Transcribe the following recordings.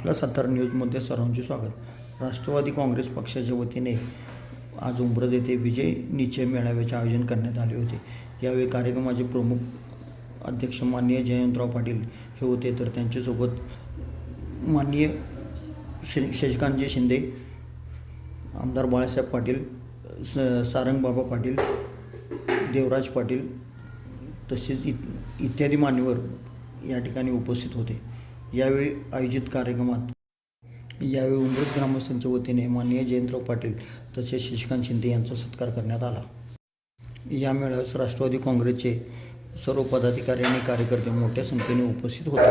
आपल्या सातारा न्यूजमध्ये सर्वांचे स्वागत. राष्ट्रवादी काँग्रेस पक्षाच्या वतीने आज उंब्रज येथे विजय निश्चय मेळाव्याचे आयोजन करण्यात आले होते. यावेळी कार्यक्रमाचे प्रमुख अध्यक्ष माननीय जयंतराव पाटील हे होते. तर त्यांच्यासोबत माननीय श्री शशिकांतजी शिंदे आमदार बाळासाहेब पाटील स सारंगबाबा पाटील देवराज पाटील तसेच इत इत्यादी मान्यवर या ठिकाणी उपस्थित होते. यावेळी आयोजित कार्यक्रमात यावेळी उमरत ग्रामस्थांच्या वतीने माननीय जयंतराव पाटील तसेच शशिकांत शिंदे यांचा सत्कार करण्यात आला. या मेळाव्यास राष्ट्रवादी काँग्रेसचे सर्व पदाधिकारी आणि कार्यकर्ते मोठ्या संख्येने उपस्थित होते.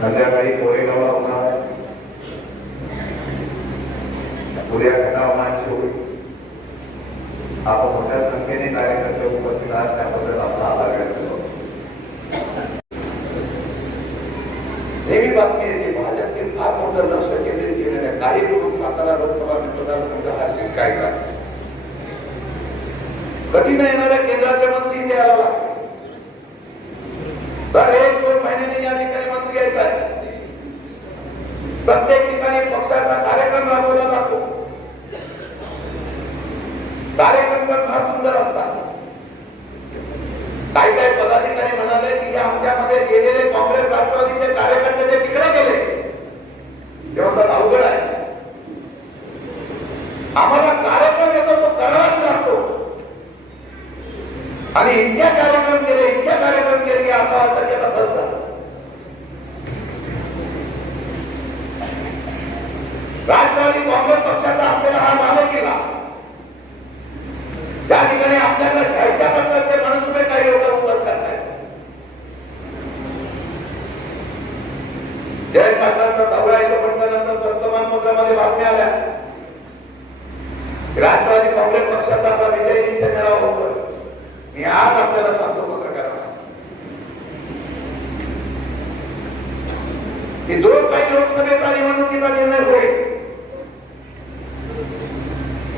संध्याकाळी कोरेगावला होणार. उद्या खटावमानची होईल आपण मोठ्या संख्येने कार्यकर्ते उपस्थित आहात त्याबद्दल आपला आभार व्यक्त करतो. नेहमी बातमी येते भाजपने फार मोठं लक्ष केंद्रित केलेलं आहे. काही करून सातारा लोकसभा मतदारसंघ हा जिंकायचा कधी न येणाऱ्या केंद्राचे मंत्री इथे यायला लागते दर एक दोन महिन्यांनी या ठिकाणी मंत्री यायचा आहे प्रत्येक ठिकाणी पक्षाचा कार्यक्रम राबवला जातो कार्यक्रम पण फार सुंदर असतात काही काही पदाधिकारी म्हणाले की आमच्यामध्ये गेलेले काँग्रेस राष्ट्रवादीचे कार्यकर्ते ते तिकडे गेले तेव्हा तर अवघड आहे. आम्हाला कार्यक्रम येतो तो करावाच लागतो. आणि इतक्या कार्यक्रम केले इतक्या कार्यक्रम केले की आता वाटतं की बस झालं. राष्ट्रवादी काँग्रेस पक्षाचा असलेला हा मालक केला त्या ठिकाणी आपल्याला घ्यायच्या पद्धतीचे मनसुबे काही लोक उपलब्ध करतायत जय पाटलांचा दौरा इथं म्हटल्यानंतर वर्तमानपत्रामध्ये बातम्या आल्या राष्ट्रवादी काँग्रेस पक्षाचा आता विजय निश्चय मेळावा होतो मी आज आपल्याला सांगतो पत्रकार की जो काही लोकसभेचा निवडणुकीचा निर्णय होईल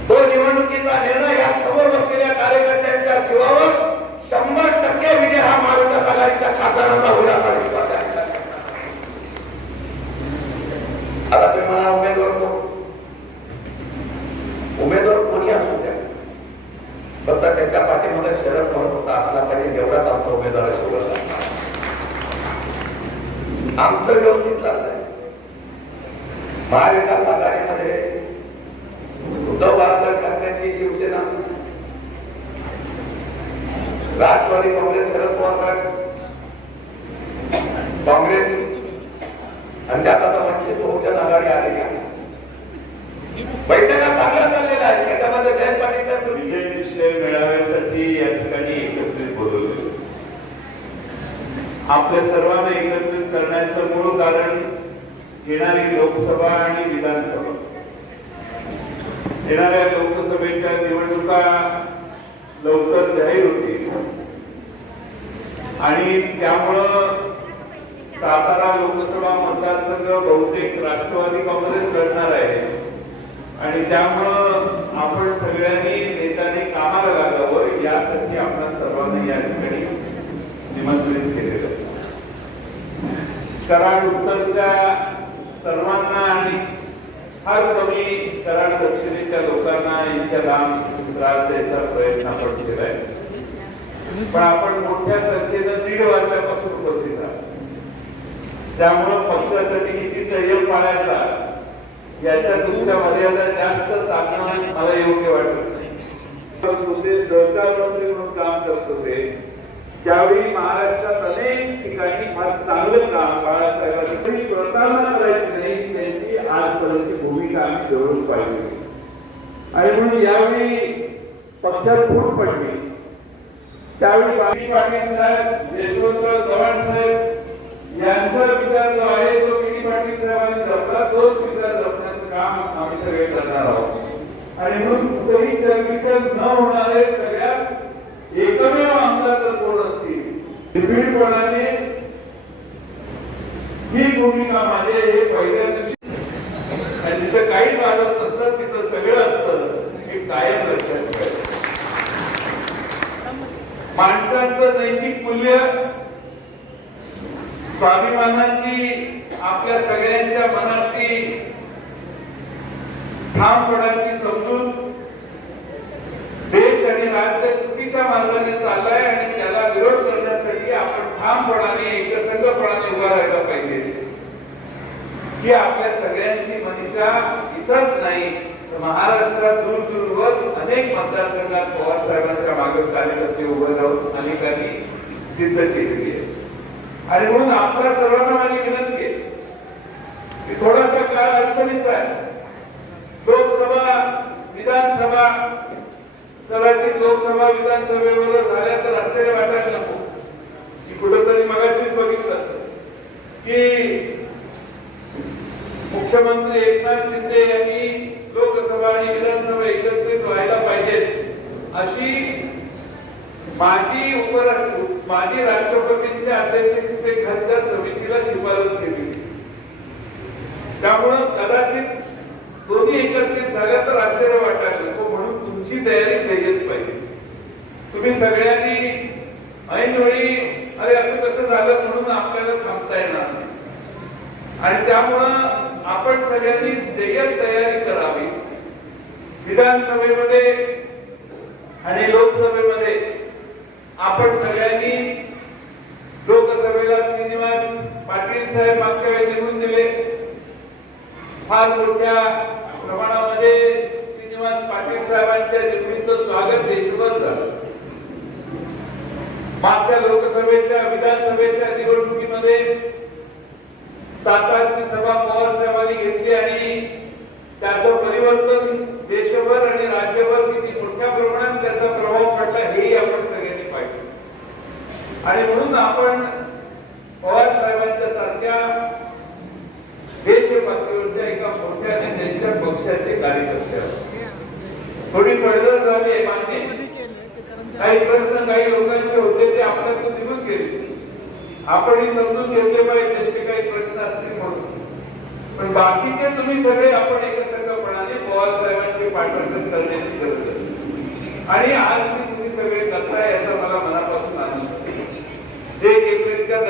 तो निवडणुकीचा निर्णय या समोर बसलेल्या कार्यकर्त्यांच्या जीवावर शंभर टक्के विजय हा महाविकास आघाडीच्या खासदारांचा होईल असा विश्वास आहे आता तुम्ही म्हणा उमेदवार कोण उमेदवार कोणी असू द्या फक्त त्याच्या पाठीमध्ये शरद पवार होता असला पाहिजे एवढाच आमचा आहे आमचं व्यवस्थित चाललंय. महाविकास आघाडीमध्ये उद्धव बाळासाहेब ठाकरेंची शिवसेना राष्ट्रवादी काँग्रेस शरद पवार काँग्रेस आणि त्यात आता वंचित बहुजन आघाडी आलेली आहे बैठका चांगल्या चाललेल्या आहेत. त्याच्यामध्ये जयंत पाटील विजय निश्चय मेळाव्यासाठी या ठिकाणी एकत्रित बोलवले आपल्या सर्वांना एकत्रित करण्याचं मूळ कारण येणारी लोकसभा आणि विधानसभा. येणाऱ्या लोकसभेच्या निवडणुका लवकर जाहीर होतील. आणि त्यामुळं सातारा लोकसभा मतदारसंघ बहुतेक राष्ट्रवादी काँग्रेस लढणार आहे. आणि त्यामुळं आपण सगळ्यांनी नेत्यांनी कामाला लागावं यासाठी आपण सर्वांना या ठिकाणी निमंत्रित केलेलं आहे. कराड उत्तरच्या सर्वांना आणि फार कमी कराड दक्षिणेच्या लोकांना इतक्या लांब त्रास द्यायचा प्रयत्न आपण केलाय. पण आपण मोठ्या संख्येनं दीड वाजल्यापासून उपस्थित आहात. त्यामुळं पक्षासाठी किती संयम पाळायचा याच्या तुमच्या मर्यादा जास्त सांगणं मला योग्य वाटत नाही. सहकार मंत्री म्हणून काम करत होते. त्यावेळी महाराष्ट्रात अनेक ठिकाणी फार चांगलं काम बाळासाहेबांनी स्वतःला करायची नाही त्यांची आजपर्यंतची भूमिका आम्ही जवळून पाहिली. आणि म्हणून यावेळी पक्षात फूट पडली. त्यावेळी बाबी पाटील साहेब यशवंतराव चव्हाण साहेब यांचा विचार जो आहे तो किती पाटील साहेबांनी जपला तोच विचार जपण्याचं काम आम्ही सगळे करणार आहोत. आणि म्हणून कुठेही चर्चा न होणारे सगळ्या एकमेव आमदार जर कोण असतील? निर्भीडपणाने ही भूमिका माझे हे पहिल्या दिवशी आणि तिथं काही वाढत नसतं तिथं सगळं असतं. हे कायम लक्षात माणसांचं नैतिक मूल्य स्वाभिमानाची आपल्या सगळ्यांच्या मनातली ठामपणाची समजून देश आणि राज्य चुकीच्या मार्गाने चाललाय आणि त्याला विरोध करण्यासाठी आपण ठामपणाने एकसंघपणाने उभा राहिला पाहिजे. ही आपल्या सगळ्यांची मनीषा इथंच नाही तर महाराष्ट्रात दूर दूरवर अनेक मतदारसंघात पवार साहेबांच्या मागे कार्यकर्ते उभे राहून अनेकांनी सिद्ध केलेली आहे. आणि म्हणून आपल्या सर्वांना माझी विनंती आहे की थोडासा काळ अडचणीचा आहे. लोकसभा विधान कदाचित लोकसभा विधानसभेवर झाल्या तर आश्चर्य वाटायला नको. की कुठंतरी मगाशीच बघितलं की मुख्यमंत्री एकनाथ शिंदे यांनी लोकसभा आणि विधानसभा एकत्रित व्हायला पाहिजेत. अशी माजी उपराष्ट्र माजी राष्ट्रपतींच्या अध्यक्षतेखालच्या समितीला शिफारस केली. त्यामुळं कदाचित दोन्ही एकत्रित झाल्या तर आश्चर्य वाटायला तुमची तयारी केलीच पाहिजे. तुम्ही सगळ्यांनी ऐनवेळी अरे असं कसं झालं म्हणून आपल्याला थांबता येणार नाही. आणि त्यामुळं आपण सगळ्यांनी जय्यत तयारी करावी. विधानसभेमध्ये आणि लोकसभेमध्ये आपण सगळ्यांनी लोकसभेला श्रीनिवास पाटील साहेब मागच्या वेळी निघून दिले फार मोठ्या प्रमाणामध्ये श्रीनिवास पाटील साहेबांच्या निवडीचं स्वागत देशभर झालं मागच्या लोकसभेच्या विधानसभेच्या निवडणुकीमध्ये सातारची सभा पवार साहेबांनी घेतली आणि त्याचं परिवर्तन देशभर आणि राज्यभर किती मोठ्या प्रमाणात त्याचा प्रभाव पडला हेही आपण सगळ्यांनी पाहिजे आणि म्हणून आपण पवार साहेबांच्या सारख्या देश पातळीवरच्या एका मोठ्या नेत्यांच्या पक्षाचे कार्यकर्ते आहोत. थोडी पडझड झाली आहे मान्य. काही प्रश्न काही लोकांचे होते ते आपल्याला निघून गेले. आपण समजून घेतले पाहिजे त्यांचे काही प्रश्न असतील म्हणून. पण बाकीचे तुम्ही सगळे आपण एकसंघपणाने पवार साहेबांचे पाठवण करण्याची गरज आहे. आणि आज मी तुम्ही सगळे करताय याचा मला मनापासून आनंद एक एप्रिलच्या